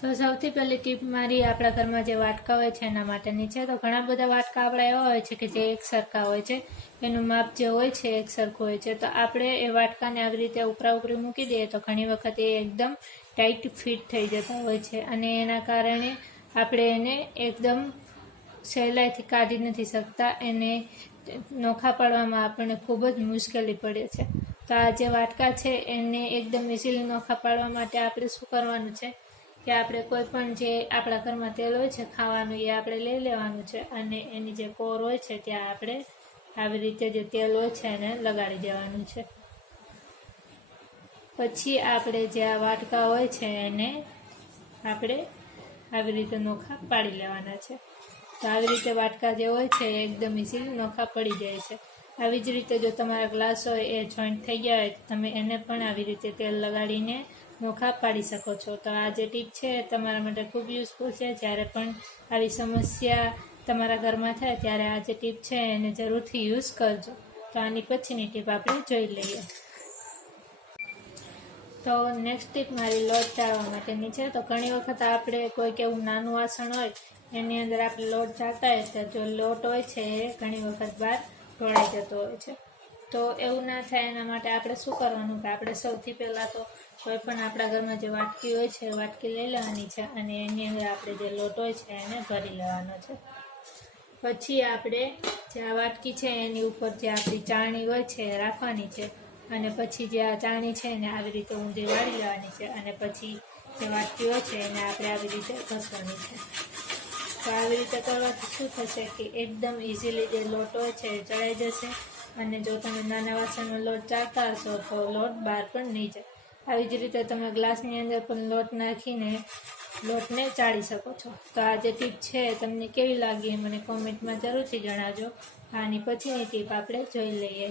તો સૌથી પહેલી ટીપ મારી આપણા ઘરમાં જે વાટકા હોય છે એના માટેની છે। તો ઘણા બધા વાટકા આપણા એવા હોય છે કે જે એક સરખા હોય છે, એનું માપ જે હોય છે એક સરખું હોય છે। તો આપણે એ વાટકાને આવી રીતે ઉપરા ઉપરી મૂકી દઈએ તો ઘણી વખત એ એકદમ ટાઈટ ફિટ થઈ જતા હોય છે અને એના કારણે આપણે એને એકદમ સહેલાઈથી કાઢી નથી શકતા, એને નોખા પાડવામાં આપણને ખૂબ જ મુશ્કેલી પડે છે। તો આ જે વાટકા છે એને એકદમ ઇઝીલી નોખા પાડવા માટે આપણે શું કરવાનું છે કે આપણે કોઈ પણ જે આપણા ઘરમાં તેલ હોય છે ખાવાનું, એ આપણે લઈ લેવાનું છે અને એની જે કોર હોય છે ત્યાં આપણે આવી રીતે જે તેલ હોય છે એને લગાડી દેવાનું છે। પછી આપણે જે આ વાટકા હોય છે એને આપણે આવી રીતે નોખા પાડી લેવાના છે। તો આવી રીતે વાટકા જે હોય છે એ એકદમ ઇઝીલી નોખા પડી જાય છે। આવી જ રીતે જો તમારા ગ્લાસ હોય એ જોઈન્ટ થઈ ગયા હોય તો તમે એને પણ આવી રીતે તેલ લગાડીને નોખા પાડી શકો છો। તો આ જે ટીપ છે એ તમારા માટે ખૂબ યુઝફુલ છે। જ્યારે પણ આવી સમસ્યા તમારા ઘરમાં થાય ત્યારે આ જે ટીપ છે એને જરૂરથી યુઝ કરજો। તો આની પછીની ટીપ આપણે જોઈ લઈએ। તો નેક્સ્ટ ટીપ મારી લોટ ચાળવા માટેની છે। તો ઘણી વખત આપણે કોઈક એવું નાનું વાસણ હોય એની અંદર આપણે લોટ ચાળતા હોય તો જો લોટ હોય છે એ ઘણી વખત બહાર ઢોળાઈ જતો હોય છે। તો એવું ના થાય એના માટે આપણે શું કરવાનું કે આપણે સૌથી પહેલાં તો કોઈ પણ આપણા ઘરમાં જે વાટકી હોય છે વાટકી લઈ લેવાની છે અને એની અંદર આપણે જે લોટ હોય છે એને ભરી લેવાનો છે। પછી આપણે જે આ વાટકી છે એની ઉપર જે આપણી ચાળણી હોય છે એ રાખવાની છે અને પછી જે આ ચાળણી છે એને આવી રીતે ઊંધી વાળી લેવાની છે અને પછી જે વાટકી હોય છે એને આપણે આવી રીતે ઘસવાની છે। તો આવી રીતે કરવાથી શું થશે કે એકદમ ઇઝીલી જે લોટ હોય છે એ ચડાઈ જશે અને જો તમે નાના વાસણનો લોટ ચાળતા હશો તો લોટ બહાર પણ નહીં જાય। આવી જ રીતે તમે ગ્લાસની અંદર પણ લોટ નાખીને લોટને ચાળી શકો છો। તો આ જે ટીપ છે તમને કેવી લાગી મને કોમેન્ટમાં જરૂરથી જણાવજો। આની પછીની ટીપ આપણે જોઈ લઈએ।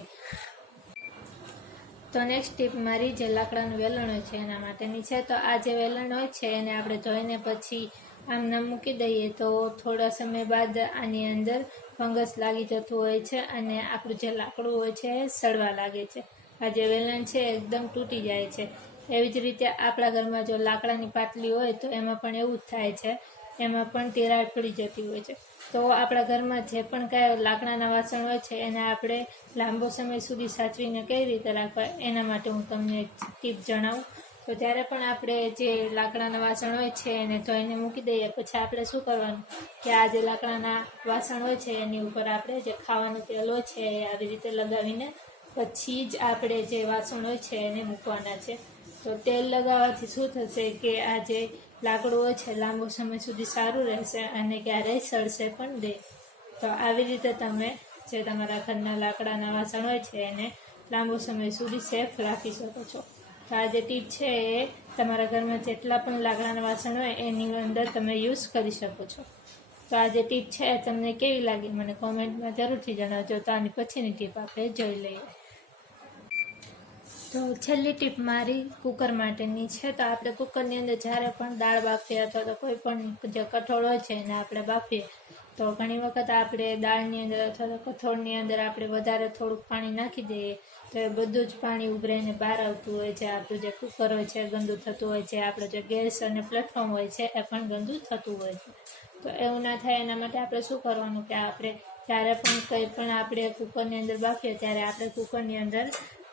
તો નેક્સ્ટ ટીપ મારી જે લાકડાનું વેલણ હોય છે એના માટેની છે। તો આ જે વેલણ હોય છે એને આપણે ધોઈને પછી આમ નામ મૂકી દઈએ તો થોડા સમય બાદ આની અંદર ફંગસ લાગી જતું હોય છે અને આપણું જે લાકડું હોય છે એ સડવા લાગે છે। આ જે વેલણ છે એકદમ તૂટી જાય છે। એવી જ રીતે આપણા ઘરમાં જો લાકડાની પાટલી હોય તો એમાં પણ એવું જ થાય છે, એમાં પણ તિરાડ પડી જતી હોય છે। તો આપણા ઘરમાં જે પણ કાંઈ લાકડાના વાસણ હોય છે એને આપણે લાંબો સમય સુધી સાચવીને કઈ રીતે રાખવા એના માટે હું તમને એક ટીપ જણાવું। તો જ્યારે પણ આપણે જે લાકડાના વાસણ હોય છે એને ધોઈને મૂકી દઈએ પછી આપણે શું કરવાનું કે આ જે લાકડાના વાસણ હોય છે એની ઉપર આપણે જે ખાવાનું તેલ હોય છે એ આવી રીતે લગાવીને પછી જ આપણે જે વાસણ હોય છે એને મૂકવાના છે। તો તેલ લગાવવાથી શું થશે કે આ જે લાકડું હોય છે લાંબો સમય સુધી સારું રહેશે અને ક્યારેય સડશે પણ નહીં। તો આવી રીતે તમે જે તમારા ઘરના લાકડાના વાસણ હોય છે એને લાંબો સમય સુધી સેફ રાખી શકો છો। તો આ જે ટીપ છે એ તમારા ઘરમાં જેટલા પણ લાકડાના વાસણ હોય એની અંદર તમે યુઝ કરી શકો છો। તો આ જે ટીપ છે તમને કેવી લાગી મને કોમેન્ટમાં જરૂરથી જણાવજો। તો આની પછીની ટીપ આપણે જોઈ લઈએ। તો છેલ્લી ટીપ મારી કુકર માટેની છે। તો આપણે કુકરની અંદર જ્યારે પણ દાળ બાફીએ અથવા તો કોઈ પણ જે કઠોળ હોય છે એને આપણે બાફીએ તો ઘણી વખત આપણે દાળની અંદર અથવા તો કઠોળની અંદર આપણે વધારે થોડુંક પાણી નાખી દઈએ તો એ બધું જ પાણી ઉભરાઈને બહાર આવતું હોય છે। આપણું જે કુકર હોય છે ગંદુ થતું હોય છે, આપણો જે ગેસ અને પ્લેટફોર્મ હોય છે એ પણ ગંદુ થતું હોય છે। તો એવું ના થાય એના માટે આપણે શું કરવાનું કે આપણે જ્યારે પણ કંઈ પણ આપણે કુકરની અંદર બાફીએ ત્યારે આપણે કુકરની અંદર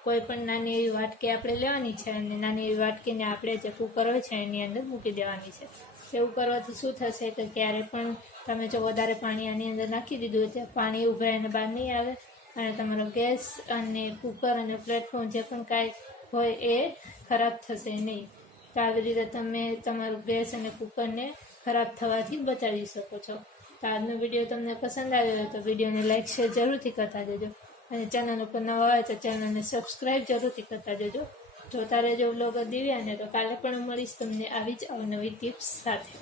કોઈ પણ નાની એવી વાટકી આપણે લેવાની છે અને નાની એવી વાટકીને આપણે જે કુકર હોય છે એની અંદર મૂકી દેવાની છે। એવું કરવાથી શું થશે કે ક્યારે પણ તમે જો વધારે પાણી આની અંદર નાખી દીધું હોય ત્યાં પાણી ઉભરાઈને બહાર નહીં આવે અને તમારો ગેસ અને કુકર અને પ્લેટફોર્મ જે પણ કાંઈ હોય એ ખરાબ થશે નહીં। તો આવી રીતે તમે તમારું ગેસ અને કુકરને ખરાબ થવાથી બચાવી શકો છો। તો આજનો વિડીયો તમને પસંદ આવ્યો હોય તો વિડીયોને લાઈક શેર જરૂરથી કરતા જજો અને ચેનલ ઉપર નવા હોય તો ચેનલને સબસ્ક્રાઈબ જરૂરથી કરતા જજો। જોતા રહેજો વ્લોગર દિવ્યાને। તો કાલે પણ મળીશ તમને આવી જ અવનવી ટિપ્સ સાથે।